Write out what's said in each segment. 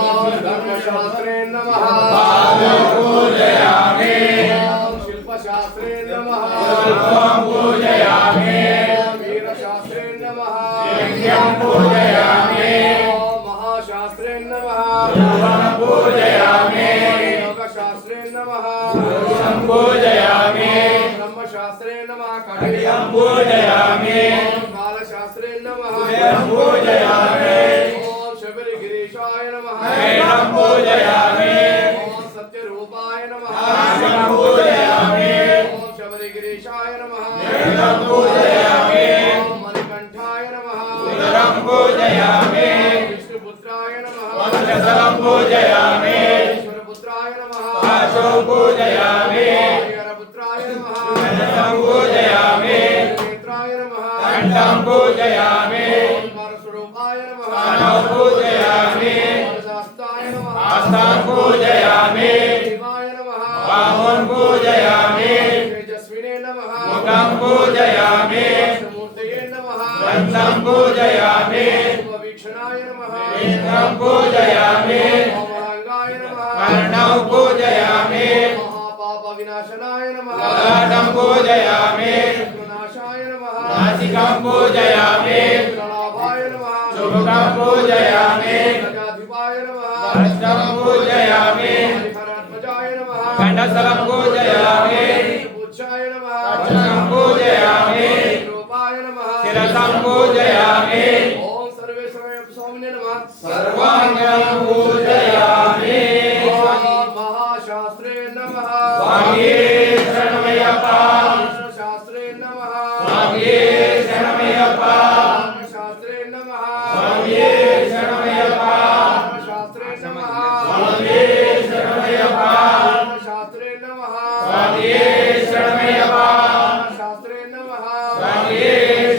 धर्मशास्त्रे नमः पूजयामि शिल्पशास्त्रे नमः पूजयामि वीरशास्त्रे नमः पूजयामि महाशास्त्रे नमः पूजयामि योगशास्त्रे नमः पूजयामि ब्रह्मशास्त्रे नमः कटियं पूजयामि कालशास्त्रे नमः पूजयामि ओम शबरिगिरीशाय नमः पूजयामि ओम सत्यरूपाय नमः पूजयामि ओम शबरिगिरीशाय नमः पूजयामि ओम मणिकंठाय नमः पूजयामि विष्णुपुत्राय नमः पूजयामि ईश्वरपुत्राय नमः पूजयामि हरिहरपुत्राय नमः पूजयामि नेत्राय नमः पूजयामि ओंकारस्वरूपाय नमः पूजयामि वरदास्ताय नमः पूजयामि शिवाय नमः बाहुं पूजयामि तेजस्विने नमः मुखं पूजयामि मूर्तये नमः पूजयामि वीक्षणाय नमः पूजयामि महांगाय नमः कर्णं पूजयामि महापाप विनाशनाय नमः पूजयामि विनाशाय नमः नासिकं पूजयामि प्रलाभाय नमः शुभं पूजयामि प्रजाधिपाय नमः हस्तं पूजयामि हरिहरात्मजाय नमः खण्डस्थलं पूजयामि पूज्याय नमः पूजयामि रूपाय नमः शिरसं पूजयामि ओम सर्वेश्वराय स्वामिने नमः सर्वाङ्गं पूजयामि महाशास्त्रे नमः स्वामी शरणमय्यप्पा शास्त्रे नमः स्वामी शरणमय्यप्पा शास्त्रे नमः स्वामी शरणमय्यप्पा शास्त्रे नमः स्वामी शरणमय्यप्पा शास्त्रे नमः स्वामी शरणमय्यप्पा शास्त्रे नमः स्वामी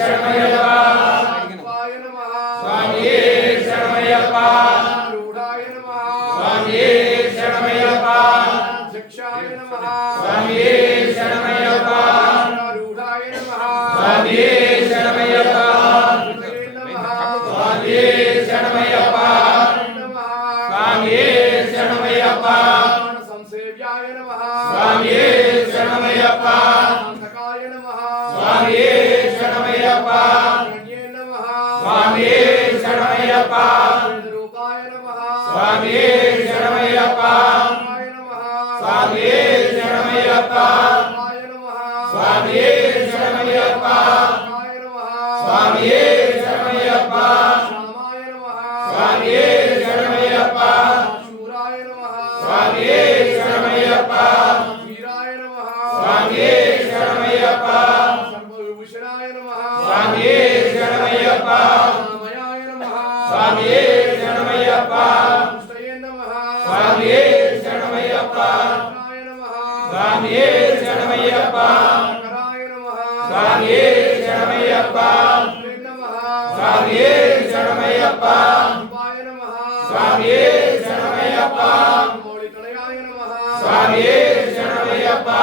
शरणमय्यप्पा शिवाय नमः स्वामी शरणमय्यप्पा रूढाय नमः स्वामी शरणमय्यप्पा शिक्षाय नमः स्वामी शरणमय्यप्पा रूढाय नमः स्वामी शरणमय्यप्पा नमः स्वामी शरणमय्यप्पा नमः स्वामी शरणमय्यप्पा संसेव्याय नमः स्वामी शरणमय्यप्पा अंतकाय नमः स्वामी शरणमय्यप्पा गण्ये नमः स्वामी शरणमय्यप्पा रूपाय नमः स्वामी शरणमय्यप्पा रूपाय नमः स्वामी शरणमय्यप्पा रूपाय नमः स्वामी शरणमय्यप्पा रूपाय नमः स्वामी शरणमय्यप्पा श्यामाय नमः स्वामी शरणमय्यप्पा शूराय नमः स्वामी शरणमय्यप्पा वीराय नमः स्वामी शरणमय्यप्पा सर्वविभूषणाय नमः स्वामी शरणमय्यप्पा रामयाय नमः स्वामी शरणमय्यप्पा पुष्टये नमः स्वामी शरणमय्यप्पा कृष्णाय नमः स्वामी शरणमय्यप्पा कराय नमः स्वामी शरणमय्यप्पा श्री नमः स्वामी शरणमय्यप्पा रूपाय नमः स्वामी शरणमय्यप्पा मौलिकलयाय नमः स्वामी शरणमय्यप्पा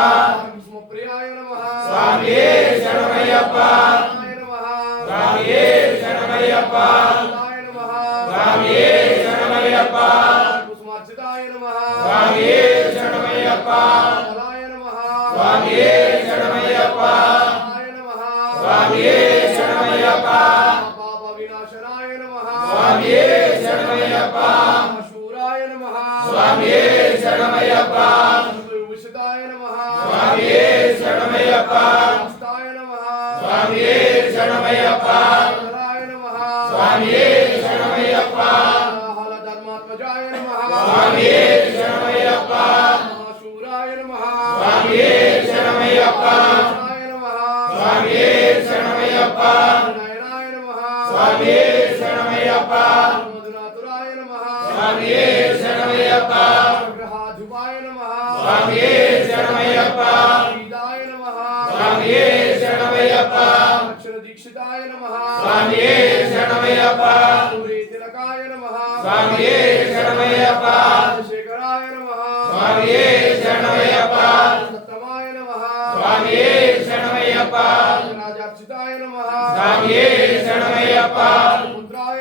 प्रियाय नमः स्वामी शरणमय्यप्पा कृष्णाय नमः स्वामी शरणमय्यप्पा लाय नमः स्वामी शरणमय्यप्पा कुसुमार्चिताय नमः स्वामी शरणमय्यप्पा लाय नमः स्वामी शरणमय्यप्पा लाय नमः स्वामी शरणमय्यप्पा पाप विनाशनाय नमः स्वामी शरणमय्यप्पा शूराय नमः स्वामी शरणमय्यप्पा विभूषिताय नमः स्वामी शरणमय्यप्पा हस्ताय नमः स्वामी शरणमय्यप्पा कराय नमः स्वामी शरणमय्यप्पा हलधर्मात्मजाय नमः स्वामी शरणमय्यप्पा शूराय नमः स्वामी शरणमय्यप्पा हस्ताय नमः स्वामी शरणमय्यप्पा नयनाय नमः स्वामी शरणमय्यप्पा मधुनाथुराय नमः स्वामी शरणमय्यप्पा ग्रहाधिपाय नमः स्वामी शरणमय्यप्पा ीदाय नमः स्वामी शरणमय्यप्पा अक्षर दीक्षिताय नमः स्वामी शरणमय्यप्पा तिलकाय नमः स्वामी शरणमय्यप्पा शेखराय नमः स्वामी शरणमय्यप्पा सत्तमाय नमः स्वामी शरणमय्यप्पा राजार्चिताय नमः स्वामी शरणमय्यप्पा पुत्राय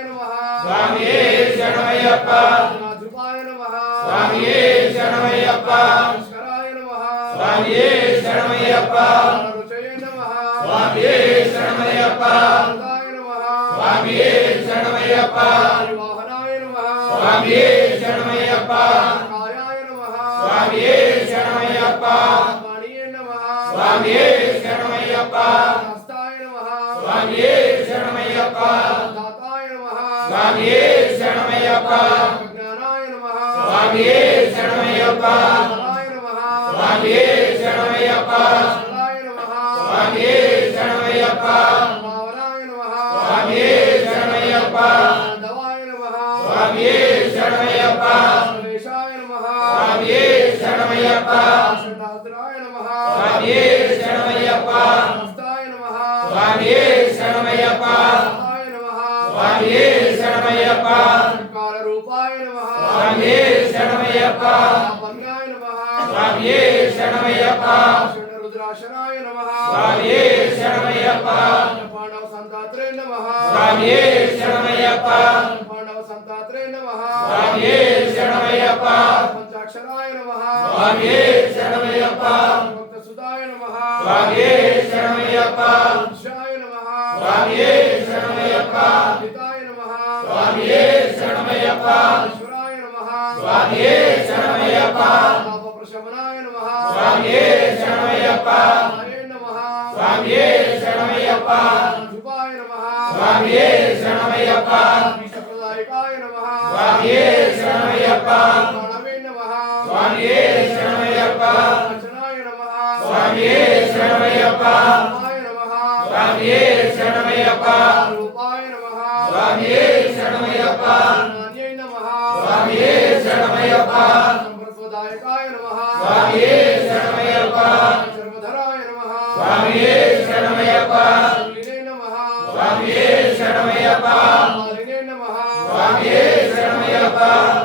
శరణమయ్యప్ప నాథుపాయ నమః స్వామియే శరణమయ్యప్ప నమస్కారాయ నమః స్వామియే శరణమయ్యప్ప రుచయ నమః స్వామియే శరణమయ్యప్ప నాదాయ నమః స్వామియే శరణమయ్యప్ప వాహనాయ నమః స్వామియే శరణమయ్యప్ప కాయాయ నమః స్వామియే శరణమయ్యప్ప వాణియే నమః స్వామియే శరణమయ్యప్ప హస్తాయ నమః స్వామియే శరణమయ్యప్ప దాతాయ నమః స్వామియే శరణమయ్యప్ప జ్ఞానాయ నమః స్వామియే శరణమయ్యప్ప బలాయ నమః స్వామియే శరణమయ్యప్ప బలాయ నమః స్వామియే శరణమయ్యప్ప భావనాయ నమః స్వామియే శరణమయ్యప్ప దవాయ నమః స్వామియే శరణమయ్యప్ప గణేశాయ నమః స్వామియే శరణమయ్యప్ప సహస్రాయ నమః స్వామియే శరణమయ్యప్ప హస్తాయ నమః స్వామియే శరణమయ్యప్ప సహాయ నమః స్వామియే శరణమయ్యప్ప కాల రూపాయ నమః స్వామియే శరణమయ్యప్ప పన్యాయ నమః స్వామియే శరణమయ్యప్ప రుద్రాశనాయ నమః స్వామియే శరణమయ్యప్ప పాండవ సంతాత్రే నమః స్వామియే శరణమయ్యప్ప పాండవ సంతాత్రే నమః స్వామియే శరణమయ్యప్ప పంచాక్షరాయ నమః స్వామియే శరణమయ్యప్ప భక్త సుధాయ నమః స్వామియే శరణమయ్యప్ప విషాయ నమః స్వామియే శరణమయ్యప్ప హితాయ నమః స్వామియే శరణమయ్యప్ప ఈశ్వరాయ నమః స్వామియే శరణమయ్యప్ప పాప ప్రశమనాయ నమః స్వామియే శరణమయ్యప్ప నాయ నమః స్వామియే శరణమయ్యప్ప ధుపాయ నమః స్వామియే శరణమయ్యప్ప విషప్రదాయకాయ నమః స్వామియే శరణమయ్యప్ప మానవే నమః స్వామియే శరణమయ్యప్ప వచనాయ నమః స్వామియే శరణమయ్యప్ప రూపాయ నమః స్వామియే శరణమయ్యప్ప రూపాయ నమః స్వామియే శరణమయ్యప్ప నాన్యై నమః స్వామియే శరణమయ్యప్ప సంప్రదాయకాయ నమః స్వామియే శరణమయ్యప్ప సర్వధరాయ నమః స్వామియే శరణమయ్యప్ప లీనే నమః స్వామియే శరణమయ్యప్ప మాలినే నమః స్వామియే శరణమయ్యప్ప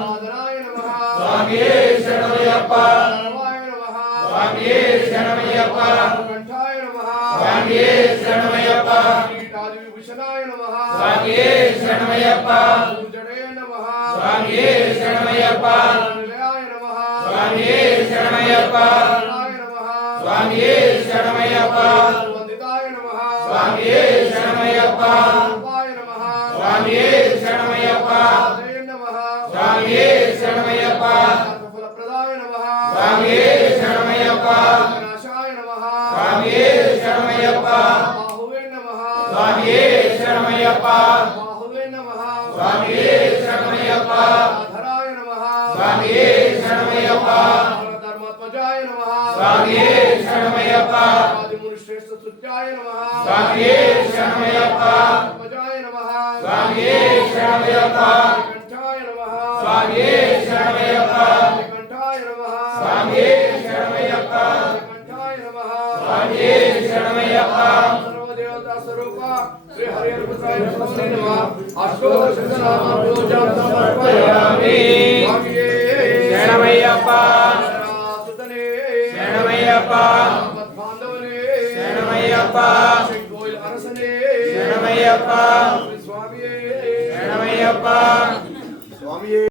ఆదరాయ నమః స్వామియే శరణమయ్యప్ప సర్వాయ నమః స్వామియే శరణమయ్యప్ప కంఠాయ నమః స్వామియే శరణమయ్యప్ప కీటాది విభూషణాయ నమః స్వామియే శరణమయ్యప్ప పూజడే నమః స్వామియే శరణమయ్యప్ప నిలయాయ నమః స్వామియే శరణమయ్యప్ప నాయ నమః స్వామియే శరణమయ్యప్ప వందితాయ నమః స్వామియే శరణమయ్యప్ప రూపాయ నమః స్వామియే శరణమయ్యప్ప జయ నమః స్వామియే శరణమయ్యప్ప సఫలప్రదాయ నమః స్వామియే శరణమయ్యప్ప నాశాయ నమః స్వామియే శరణమయ్యప్ప బాహువే నమః స్వామియే శరణమయ్యప్ప బాహువే నమః స్వామియే శరణమయ్యప్ప ధరాయ నమః స్వామియే శరణమయ్యప్ప ధర్మాత్మజాయ నమః స్వామియే శరణమయ్యప్ప ఆదిముని శ్రేష్ఠ సుత్యాయ నమః స్వామియే శరణమయ్యప్ప ఆత్మజాయ నమః స్వామియే శరణమయ్యప్ప కంఠాయ నమః స్వామియే శరణమయ్యప్ప కంఠాయ నమః స్వామియే శరణమయ్యప్ప కంఠాయ నమః స్వామియే శరణమయ్యప్ప సర్వదేవతా స్వరూప శ్రీ హరిహరపుత్రాయ నమః అష్టోదశనామ పూజాం సమర్పయామి స్వామియే శరణమయ్యప్ప సుతనే శరణమయ్యప్ప బాంధవనే శరణమయ్యప్ప గోయిల్ అరసనే శరణమయ్యప్ప స్వామియే శరణమయ్యప్ప